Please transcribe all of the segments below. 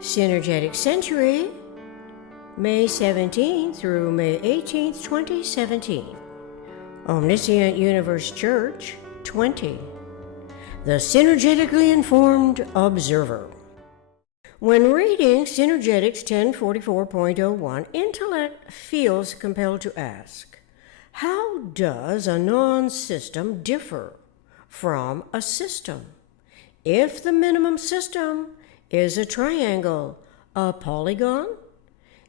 Synergetic Century, May 17 through May 18, 2017. Omniscient Universe Church, 20. The Synergetically Informed Observer. When reading Synergetics 1044.01, intellect feels compelled to ask, how does a non-system differ from a system? If the minimum system is a triangle, a polygon,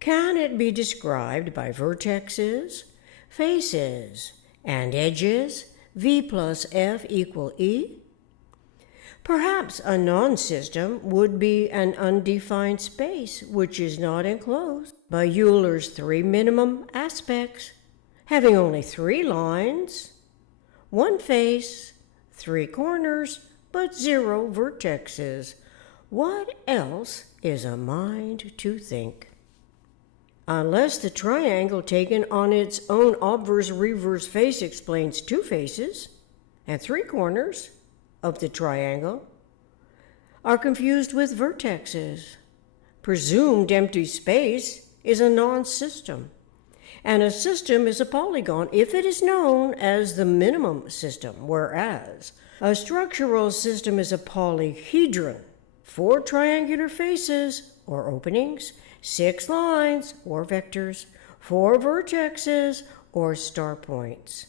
can it be described by vertexes, faces, and edges, V plus F equal E? Perhaps a non-system would be an undefined space which is not enclosed by Euler's three minimum aspects, having only three lines, one face, three corners, but zero vertexes. What else is a mind to think? Unless the triangle taken on its own obverse-reverse face explains two faces and three corners of the triangle are confused with vertexes. Presumed empty space is a non-system, and a system is a polygon if it is known as the minimum system, whereas a structural system is a polyhedron. Four triangular faces or openings, six lines or vectors, four vertexes or star points.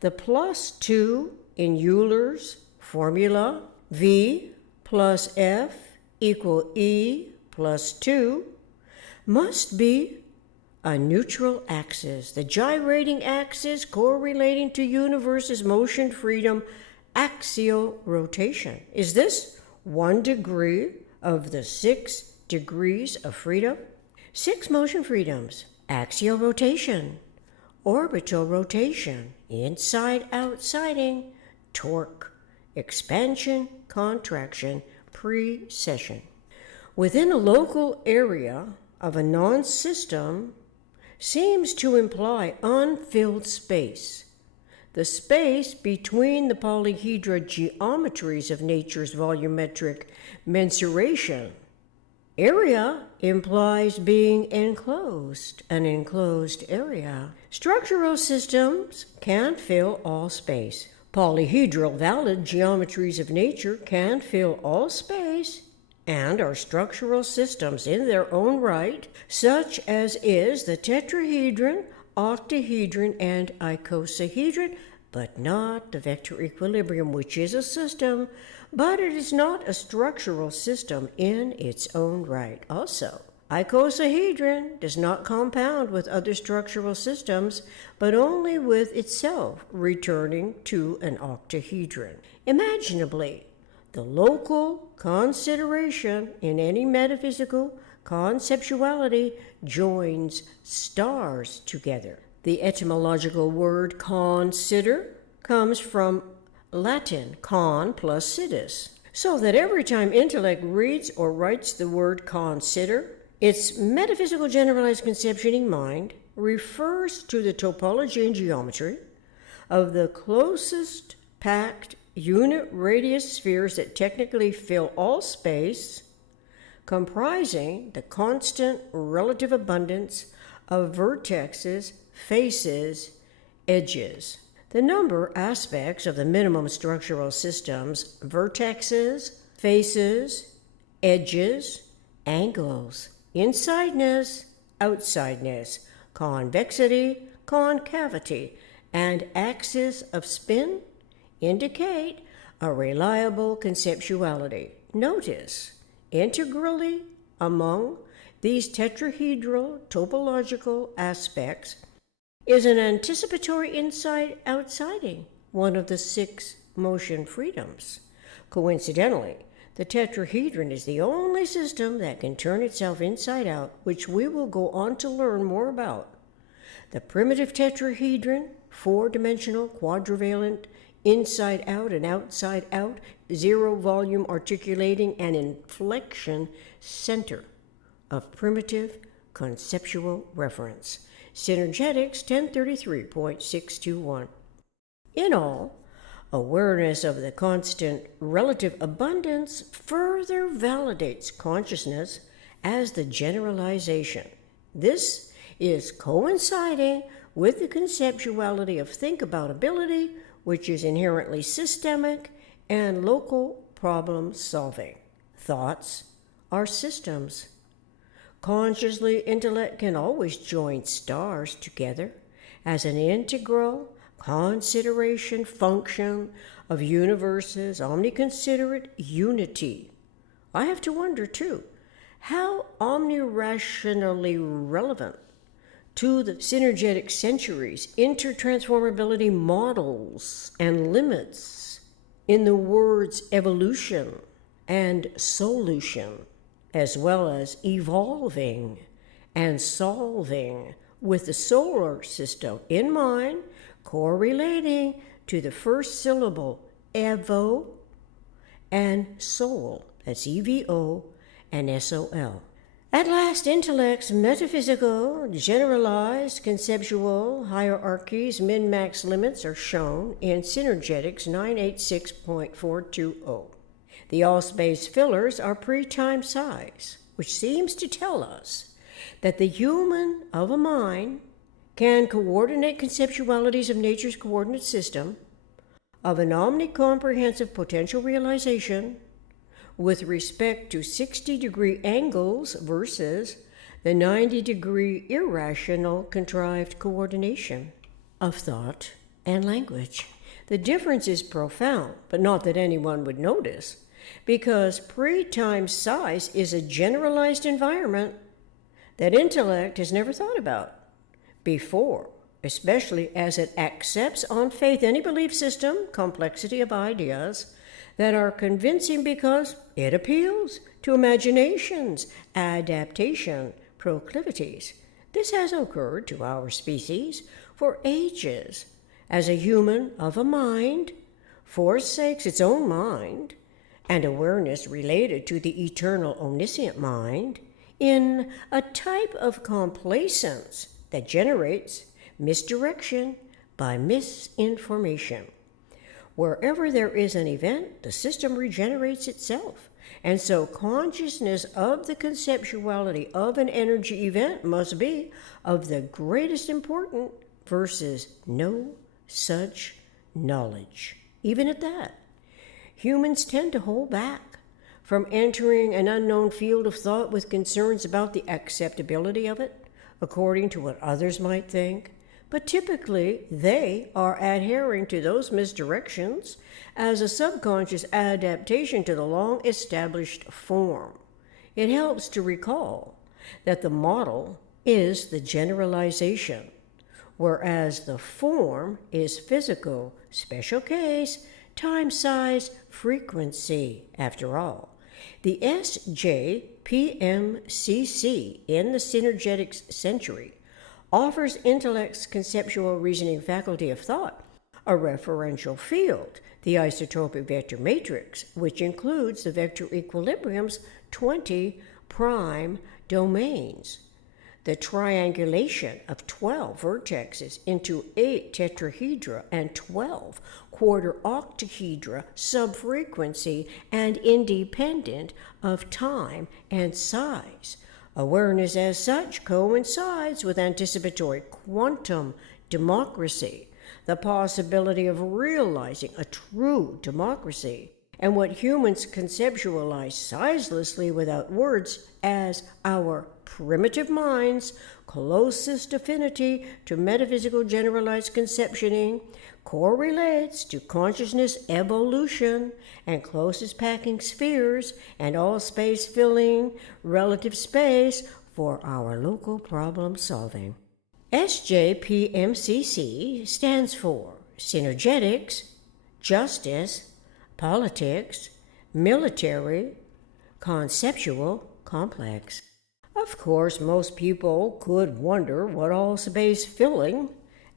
The plus 2 in Euler's formula, V plus F equal E plus 2, must be a neutral axis, the gyrating axis correlating to universe's motion freedom axial rotation. Is this 1 degree of the 6 degrees of freedom? 6 motion freedoms: axial rotation, orbital rotation, inside-outsiding, torque, expansion, contraction, precession. Within a local area of a non-system seems to imply unfilled space, the space between the polyhedra geometries of nature's volumetric mensuration. Area implies being enclosed, an enclosed area. Structural systems can fill all space. Polyhedral valid geometries of nature can fill all space and are structural systems in their own right, such as is the tetrahedron, octahedron, and icosahedron, but not the vector equilibrium, which is a system, but it is not a structural system in its own right. Also, icosahedron does not compound with other structural systems, but only with itself, returning to an octahedron. Imaginably, the local consideration in any metaphysical conceptuality joins stars together. The etymological word consider comes from Latin con plus sidus, so that every time intellect reads or writes the word consider, its metaphysical generalized conception in mind refers to the topology and geometry of the closest packed unit radius spheres that technically fill all space, comprising the constant relative abundance of vertexes, faces, edges. The number aspects of the minimum structural systems: vertexes, faces, edges, angles, insideness, outsideness, convexity, concavity, and axis of spin, indicate a reliable conceptuality. Notice, integrally among these tetrahedral topological aspects is an anticipatory inside-outsiding, one of the 6 motion freedoms. Coincidentally, the tetrahedron is the only system that can turn itself inside out, which we will go on to learn more about. The primitive tetrahedron, 4-dimensional, quadrivalent, inside out and outside out, zero volume articulating an inflection center of primitive conceptual reference. Synergetics 1033.621. In all, awareness of the constant relative abundance further validates consciousness as the generalization. This is coinciding with the conceptuality of think-aboutability, which is inherently systemic, and local problem solving. Thoughts are systems. Consciously, intellect can always join stars together as an integral consideration function of universe's omniconsiderate unity. I have to wonder, too, how omnirationally relevant to the synergetic centuries intertransformability models and limits in the words evolution and solution, as well as evolving and solving, with the solar system in mind, correlating to the first syllable evo and soul, that's EVO and SOL. At last, intellect's metaphysical, generalized, conceptual hierarchies, min-max limits are shown in Synergetics 986.420. The all-space fillers are pre-time size, which seems to tell us that the human of a mind can coordinate conceptualities of nature's coordinate system, of an omnicomprehensive potential realization with respect to 60-degree angles versus the 90-degree irrational contrived coordination of thought and language. The difference is profound, but not that anyone would notice, because pre-time size is a generalized environment that intellect has never thought about before, especially as it accepts on faith any belief system, complexity of ideas that are convincing because it appeals to imagination's adaptation proclivities. This has occurred to our species for ages, as a human of a mind forsakes its own mind and awareness related to the eternal omniscient mind in a type of complacence that generates misdirection by misinformation. Wherever there is an event, the system regenerates itself. And so consciousness of the conceptuality of an energy event must be of the greatest importance versus no such knowledge. Even at that, humans tend to hold back from entering an unknown field of thought with concerns about the acceptability of it, according to what others might think. But typically, they are adhering to those misdirections as a subconscious adaptation to the long-established form. It helps to recall that the model is the generalization, whereas the form is physical, special case, time, size, frequency, after all. The SJPMCC in the Synergetics century offers intellect's conceptual reasoning faculty of thought a referential field, the isotopic vector matrix, which includes the vector equilibrium's 20 prime domains, the triangulation of 12 vertexes into 8 tetrahedra and 12 quarter octahedra sub-frequency and independent of time and size. Awareness as such coincides with anticipatory quantum democracy, the possibility of realizing a true democracy, and what humans conceptualize sizelessly without words as our primitive mind's closest affinity to metaphysical generalized conceptioning correlates to consciousness evolution and closest packing spheres and all space filling relative space for our local problem solving. SJPMCC stands for Synergetics, Justice, Politics, Military, Conceptual, Complex. Of course, most people could wonder what all space filling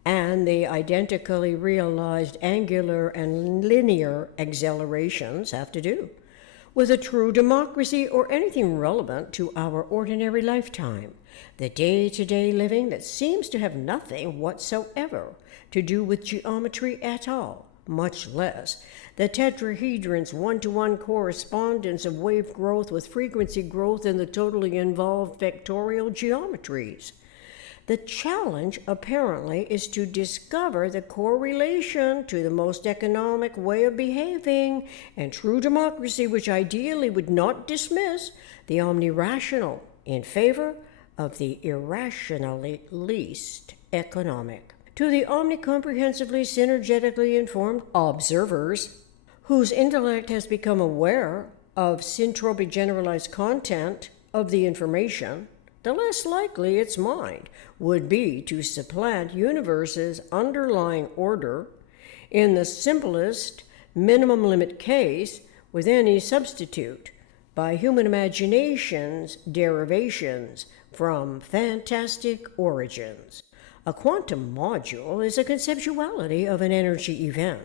and the identically realized angular and linear accelerations have to do with a true democracy or anything relevant to our ordinary lifetime, the day-to-day living that seems to have nothing whatsoever to do with geometry at all, much less the tetrahedron's one-to-one correspondence of wave growth with frequency growth in the totally involved vectorial geometries. The challenge, apparently, is to discover the correlation to the most economic way of behaving and true democracy, which ideally would not dismiss the omni-rational in favor of the irrationally least economic. To the omnicomprehensively synergetically informed observers, whose intellect has become aware of syntropic generalized content of the information, the less likely its mind would be to supplant universe's underlying order in the simplest minimum limit case with any substitute by human imagination's derivations from fantastic origins. A quantum module is a conceptuality of an energy event.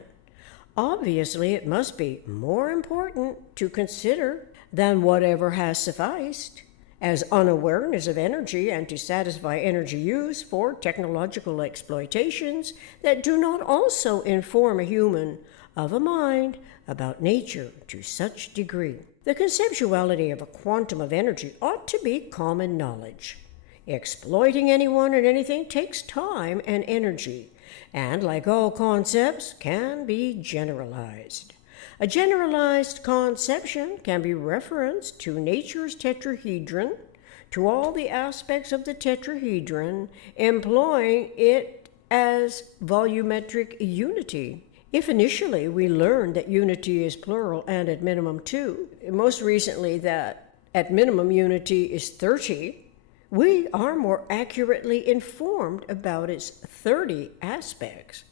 Obviously, it must be more important to consider than whatever has sufficed as unawareness of energy and to satisfy energy use for technological exploitations that do not also inform a human of a mind about nature to such degree. The conceptuality of a quantum of energy ought to be common knowledge. Exploiting anyone and anything takes time and energy, and like all concepts, can be generalized. A generalized conception can be referenced to nature's tetrahedron, to all the aspects of the tetrahedron, employing it as volumetric unity. If initially we learned that unity is plural and at minimum 2, most recently that at minimum unity is 30, we are more accurately informed about its 30 aspects.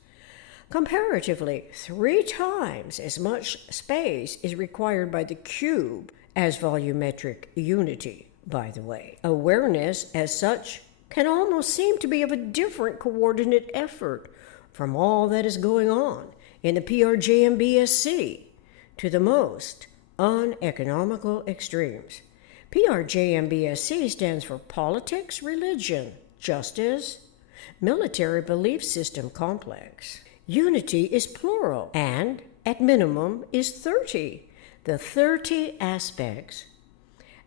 Comparatively, 3 times as much space is required by the cube as volumetric unity, by the way. Awareness, as such, can almost seem to be of a different coordinate effort from all that is going on in the PRJMBSC to the most uneconomical extremes. PRJMBSC stands for Politics, Religion, Justice, Military Belief System Complex. Unity is plural and, at minimum, is 30. The 30 aspects.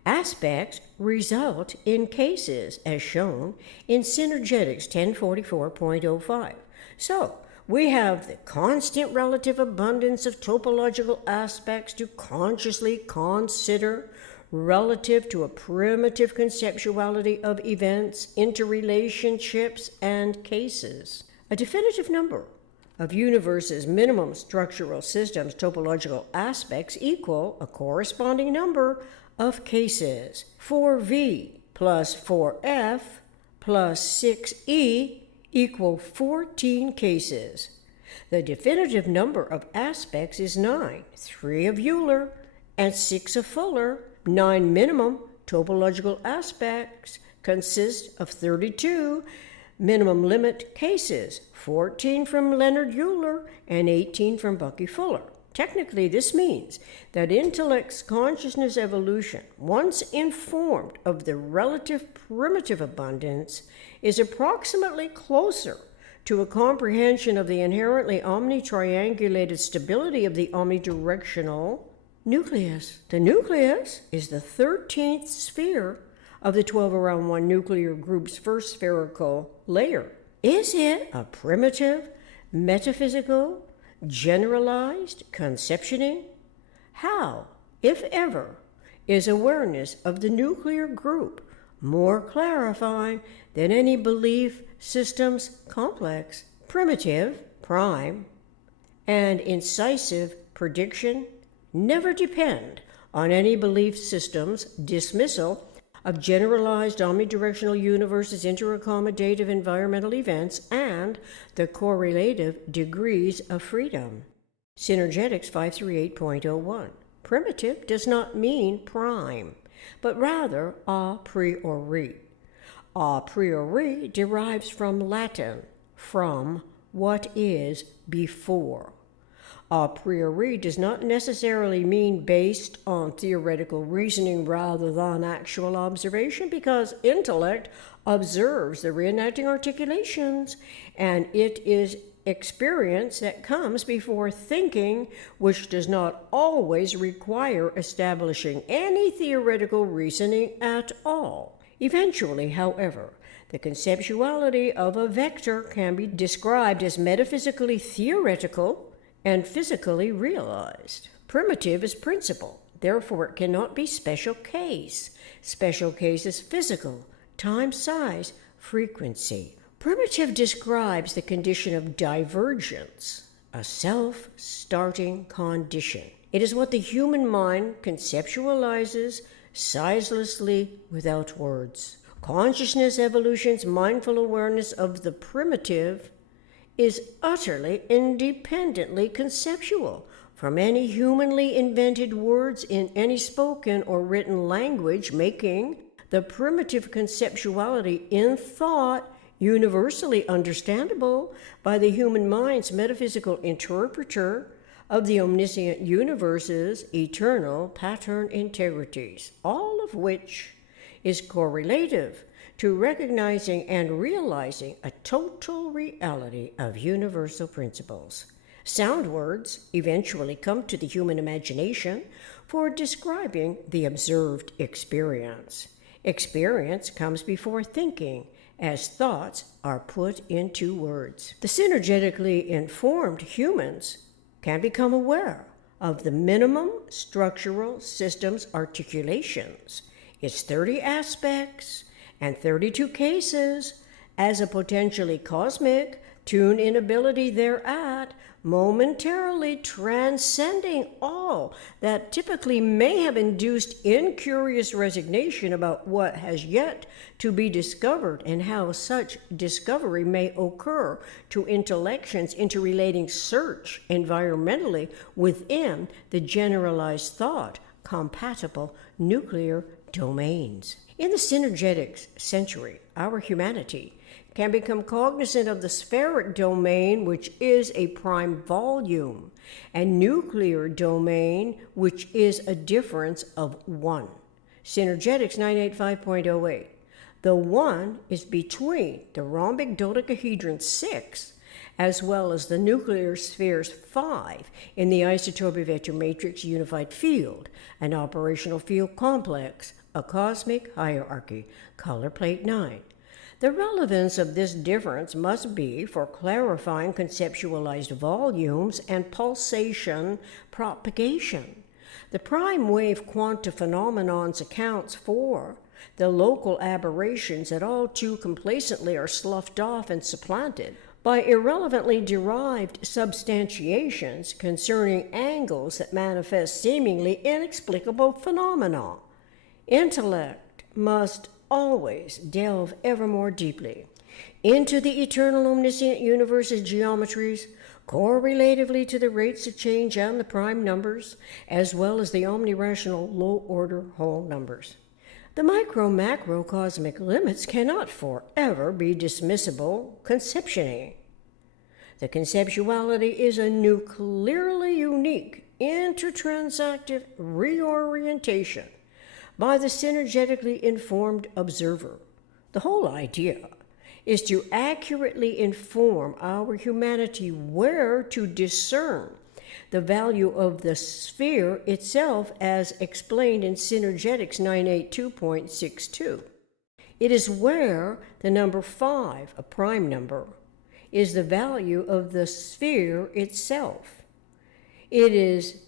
Aspects result in cases, as shown in Synergetics 1044.05. So, we have the constant relative abundance of topological aspects to consciously consider relative to a primitive conceptuality of events, interrelationships, and cases. A definitive number of universe's minimum structural systems topological aspects equal a corresponding number of cases. 4V plus 4F plus 6E equal 14 cases. The definitive number of aspects is 9, 3 of Euler and 6 of Fuller. 9 minimum topological aspects consist of 32 minimum limit cases, 14 from Leonard Euler and 18 from Bucky Fuller. Technically, this means that intellect's consciousness evolution, once informed of the relative primitive abundance, is approximately closer to a comprehension of the inherently omni-triangulated stability of the omnidirectional nucleus. The nucleus is the 13th sphere of the 12 around 1 nuclear group's first spherical layer. Is it a primitive, metaphysical, generalized conceptioning? How, if ever, is awareness of the nuclear group more clarifying than any belief system's complex, primitive, prime, and incisive prediction never depend on any belief system's dismissal of generalized omnidirectional universe's interaccommodative environmental events and the correlative degrees of freedom. Synergetics 538.01. Primitive does not mean prime, but rather a priori. A priori derives from Latin, from what is before. A priori does not necessarily mean based on theoretical reasoning rather than actual observation, because intellect observes the reenacting articulations, and it is experience that comes before thinking, which does not always require establishing any theoretical reasoning at all. Eventually, however, the conceptuality of a vector can be described as metaphysically theoretical and physically realized. Primitive is principle, therefore it cannot be special case. Special case is physical, time, size, frequency. Primitive describes the condition of divergence, a self-starting condition. It is what the human mind conceptualizes sizelessly without words. Consciousness evolution's mindful awareness of the primitive is utterly independently conceptual from any humanly invented words in any spoken or written language, making the primitive conceptuality in thought universally understandable by the human mind's metaphysical interpreter of the omniscient universe's eternal pattern integrities, all of which is correlative to recognizing and realizing a total reality of universal principles. Sound words eventually come to the human imagination for describing the observed experience. Experience comes before thinking, as thoughts are put into words. The synergetically informed humans can become aware of the minimum structural systems articulations, its 30 aspects and 32 cases, as a potentially cosmic tune-in ability thereat, momentarily transcending all that typically may have induced incurious resignation about what has yet to be discovered and how such discovery may occur to intellections interrelating search environmentally within the generalized thought compatible nuclear domains. In the synergetics century, our humanity can become cognizant of the spheric domain, which is a prime volume, and nuclear domain, which is a difference of one. Synergetics 985.08. The one is between the rhombic dodecahedron 6 as well as the nuclear spheres 5 in the isotopic vector matrix unified field, an operational field complex, a cosmic hierarchy, color plate 9. The relevance of this difference must be for clarifying conceptualized volumes and pulsation propagation. The prime wave quanta phenomenons accounts for the local aberrations that all too complacently are sloughed off and supplanted by irrelevantly derived substantiations concerning angles that manifest seemingly inexplicable phenomena. Intellect must always delve ever more deeply into the eternal omniscient universe's geometries, correlatively to the rates of change and the prime numbers, as well as the omnirational low-order whole numbers. The micro-macro cosmic limits cannot forever be dismissible conceptioning. The conceptuality is a nuclearly unique intertransactive reorientation by the synergetically informed observer. The whole idea is to accurately inform our humanity where to discern the value of the sphere itself as explained in Synergetics 982.62. It is where the number 5, a prime number, is the value of the sphere itself. It is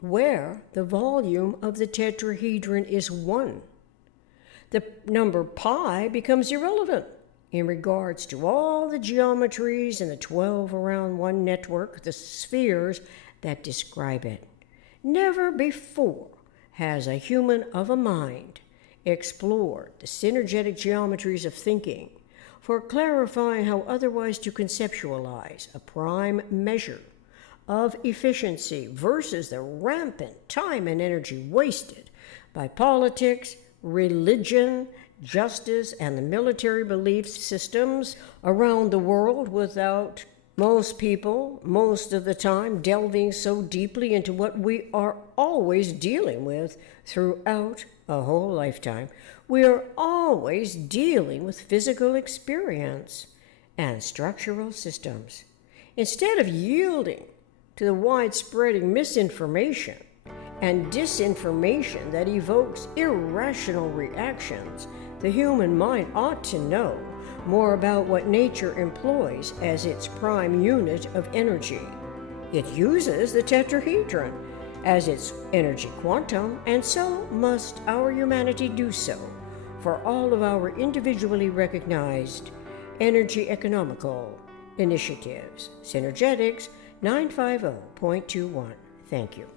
where the volume of the tetrahedron is 1. The number pi becomes irrelevant in regards to all the geometries in the 12 around 1 network, the spheres that describe it. Never before has a human of a mind explored the synergetic geometries of thinking for clarifying how otherwise to conceptualize a prime measure of efficiency versus the rampant time and energy wasted by politics, religion, justice, and the military belief systems around the world without most people, most of the time, delving so deeply into what we are always dealing with throughout a whole lifetime. We are always dealing with physical experience and structural systems. Instead of yielding to the widespreading misinformation and disinformation that evokes irrational reactions, the human mind ought to know more about what nature employs as its prime unit of energy. It uses the tetrahedron as its energy quantum, and so must our humanity do so for all of our individually recognized energy-economical initiatives. Synergetics 950.21. Thank you.